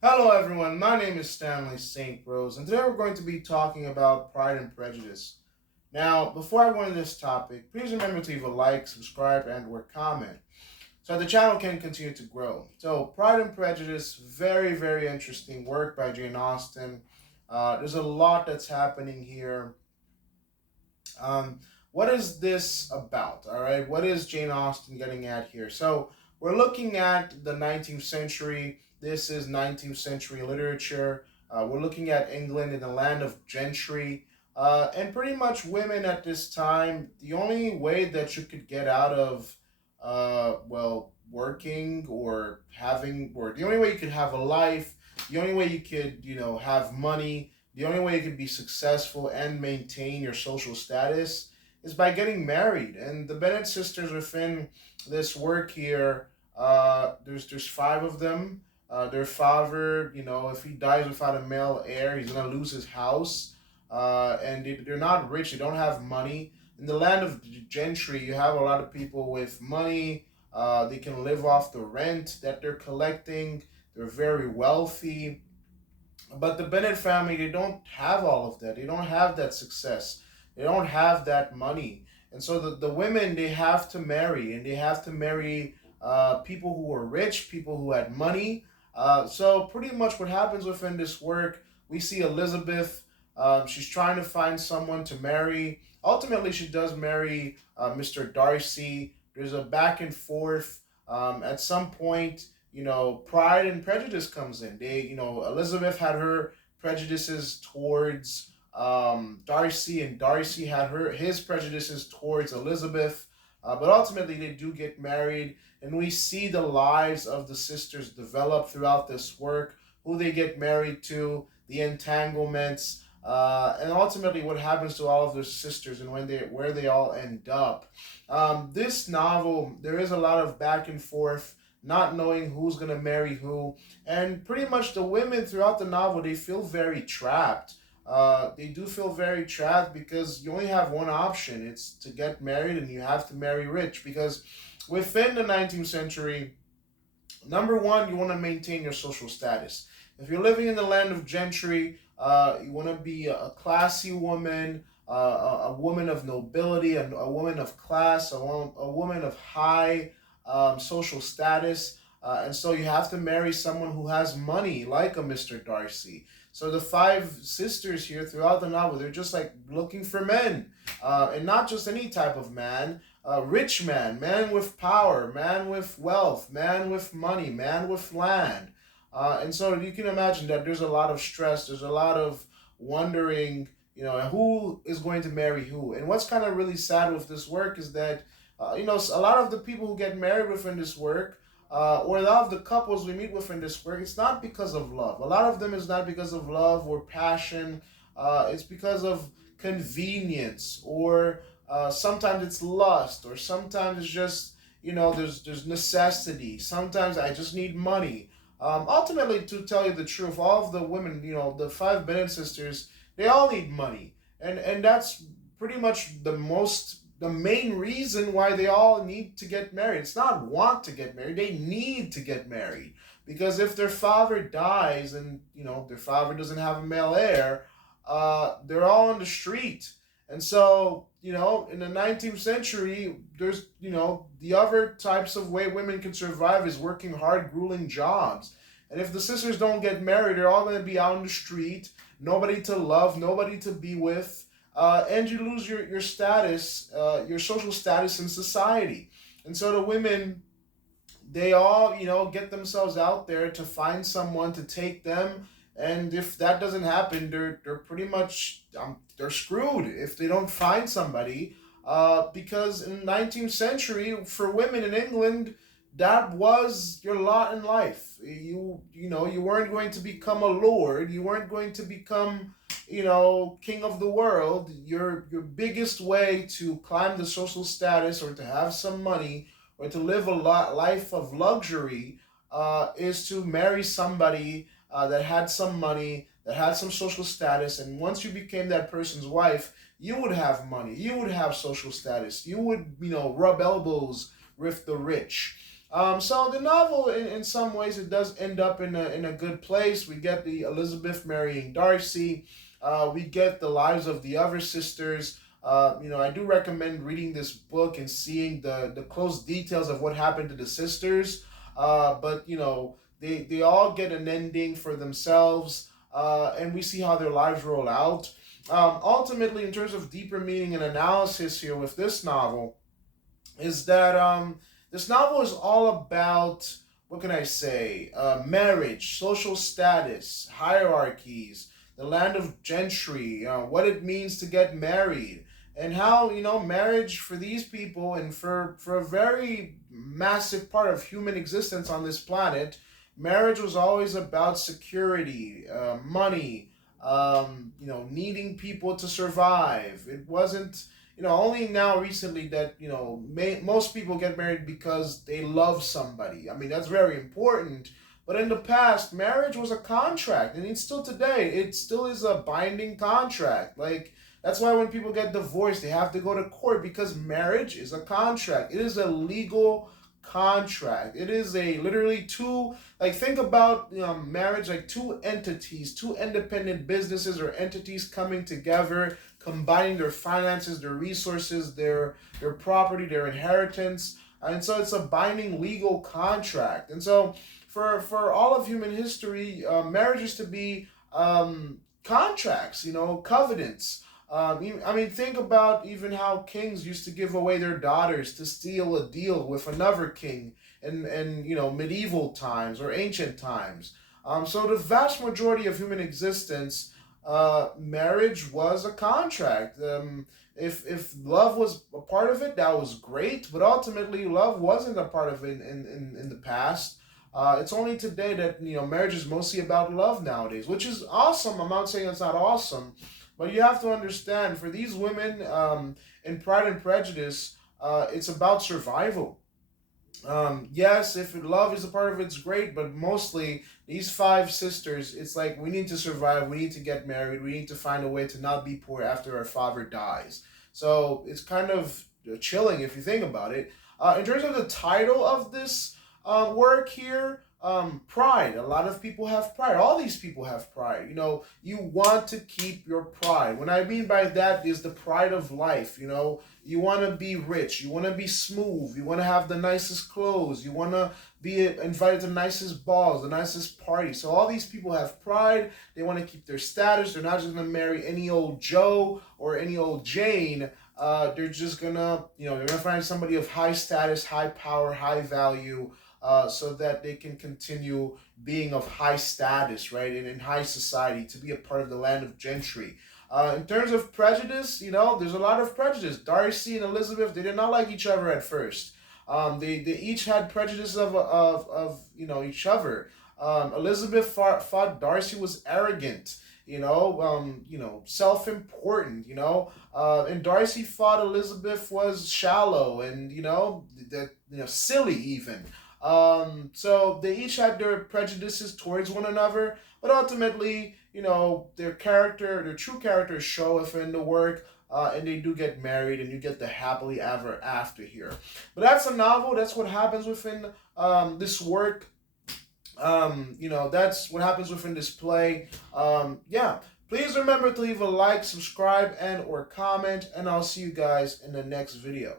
Hello, everyone. My name is Stanley St. Rose, and today we're going to be talking about Pride and Prejudice. Now, before I go into this topic, please remember to leave a like, subscribe, and/or comment so the channel can continue to grow. So, Pride and Prejudice, very, very interesting work by Jane Austen. There's a lot that's happening here. Um, what is this about? All right, what is Jane Austen getting at here? So, we're looking at the 19th century. This is 19th century literature. We're looking at England in the land of gentry. And pretty much women at this time, the only way that you could get out of, working or having, or the only way you could have a life, the only way you could, have money, the only way you could be successful and maintain your social status is by getting married. And the Bennett sisters within this work here, there's five of them. Their father, if he dies without a male heir, he's gonna lose his house. And they're not rich; they don't have money. In the land of gentry, you have a lot of people with money. They can live off the rent that they're collecting. They're very wealthy, but the Bennett family, they don't have all of that. They don't have that success. They don't have that money. And so the women, they have to marry, and they have to marry people who were rich, people who had money. So pretty much what happens within this work, we see Elizabeth. She's trying to find someone to marry. Ultimately, she does marry Mr. Darcy. There's a back and forth. At some point, Pride and Prejudice comes in. Elizabeth had her prejudices towards Darcy, and Darcy had his prejudices towards Elizabeth. But ultimately, they do get married, and we see the lives of the sisters develop throughout this work, who they get married to, the entanglements, and ultimately what happens to all of their sisters and where they all end up. This novel, there is a lot of back and forth, not knowing who's going to marry who. And pretty much the women throughout the novel, they feel very trapped. They do feel very trapped because you only have one option. It's to get married, and you have to marry rich. Because within the 19th century, number one, you want to maintain your social status. If you're living in the land of gentry, you want to be a classy woman, a woman of nobility, a woman of class, a woman of high social status. And so you have to marry someone who has money, like a Mr. Darcy. So the five sisters here throughout the novel, they're just like looking for men, and not just any type of man. Rich man, man with power, man with wealth, man with money, man with land. And so you can imagine that there's a lot of stress, there's a lot of wondering, who is going to marry who. And what's kind of really sad with this work is that, a lot of the people who get married within this work, or a lot of the couples we meet within this work, it's not because of love. A lot of them is not because of love or passion. It's because of convenience, or sometimes it's lust, or sometimes it's just there's necessity. Sometimes I just need money. Ultimately, to tell you the truth, all of the women, the five Bennett sisters, they all need money, and that's pretty much the main reason why they all need to get married. It's not want to get married; they need to get married, because if their father dies and their father doesn't have a male heir, they're all on the street. And so, in the 19th century, there's, the other types of way women can survive is working hard, grueling jobs. And if the sisters don't get married, they're all going to be out on the street, nobody to love, nobody to be with, and you lose your status, your social status in society. And so the women, they all, get themselves out there to find someone to take them. And if that doesn't happen, they're pretty much they're screwed if they don't find somebody. Because in the 19th century, for women in England, that was your lot in life. You weren't going to become a lord. You weren't going to become king of the world. Your biggest way to climb the social status, or to have some money, or to live a life of luxury, is to marry somebody that had some money, that had some social status. And once you became that person's wife, you would have money, you would have social status, you would rub elbows with the rich. So the novel, in some ways, it does end up in a good place. We get the Elizabeth marrying Darcy. We get the lives of the other sisters. I do recommend reading this book and seeing the close details of what happened to the sisters. But they all get an ending for themselves, and we see how their lives roll out. Ultimately, in terms of deeper meaning and analysis here with this novel, is that this novel is all about, what can I say, marriage, social status, hierarchies, the land of gentry, what it means to get married, and how marriage for these people and for a very massive part of human existence on this planet, marriage was always about security, money, needing people to survive. It wasn't only now recently that most people get married because they love somebody. I mean, that's very important. But in the past, marriage was a contract, and it's still today. It still is a binding contract. Like, that's why when people get divorced, they have to go to court, because marriage is a contract. It is a legal contract. It is a literally two, like, think about marriage like two entities, two independent businesses or entities coming together, combining their finances, their resources, their property, their inheritance, and so it's a binding legal contract. And so for all of human history, marriage is to be contracts, covenants. I mean, think about even how kings used to give away their daughters to seal a deal with another king in medieval times or ancient times. So the vast majority of human existence, marriage was a contract. If love was a part of it, that was great. But ultimately, love wasn't a part of it in the past. It's only today that marriage is mostly about love nowadays, which is awesome. I'm not saying it's not awesome, but you have to understand, for these women, in Pride and Prejudice, it's about survival. Yes, if love is a part of it's great, but mostly these five sisters, it's like, we need to survive, we need to get married, we need to find a way to not be poor after our father dies. So it's kind of chilling if you think about it. In terms of the title of this work here, pride. A lot of people have pride. All these people have pride. You want to keep your pride. What I mean by that is the pride of life. You want to be rich. You want to be smooth. You want to have the nicest clothes. You want to be invited to the nicest balls, the nicest parties. So all these people have pride. They want to keep their status. They're not just going to marry any old Joe or any old Jane. They're just gonna, they're gonna find somebody of high status, high power, high value, so that they can continue being of high status, right, and in high society, to be a part of the land of gentry. In terms of prejudice, there's a lot of prejudice. Darcy and Elizabeth, they did not like each other at first. They each had prejudice of each other. Elizabeth thought Darcy was arrogant, self-important, and Darcy thought Elizabeth was shallow and that silly even. So they each had their prejudices towards one another, but ultimately, their true characters show up in the work, and they do get married, and you get the happily ever after here. But that's a novel. That's what happens within this work. That's what happens within this play. Yeah. Please remember to leave a like, subscribe, and or comment, and I'll see you guys in the next video.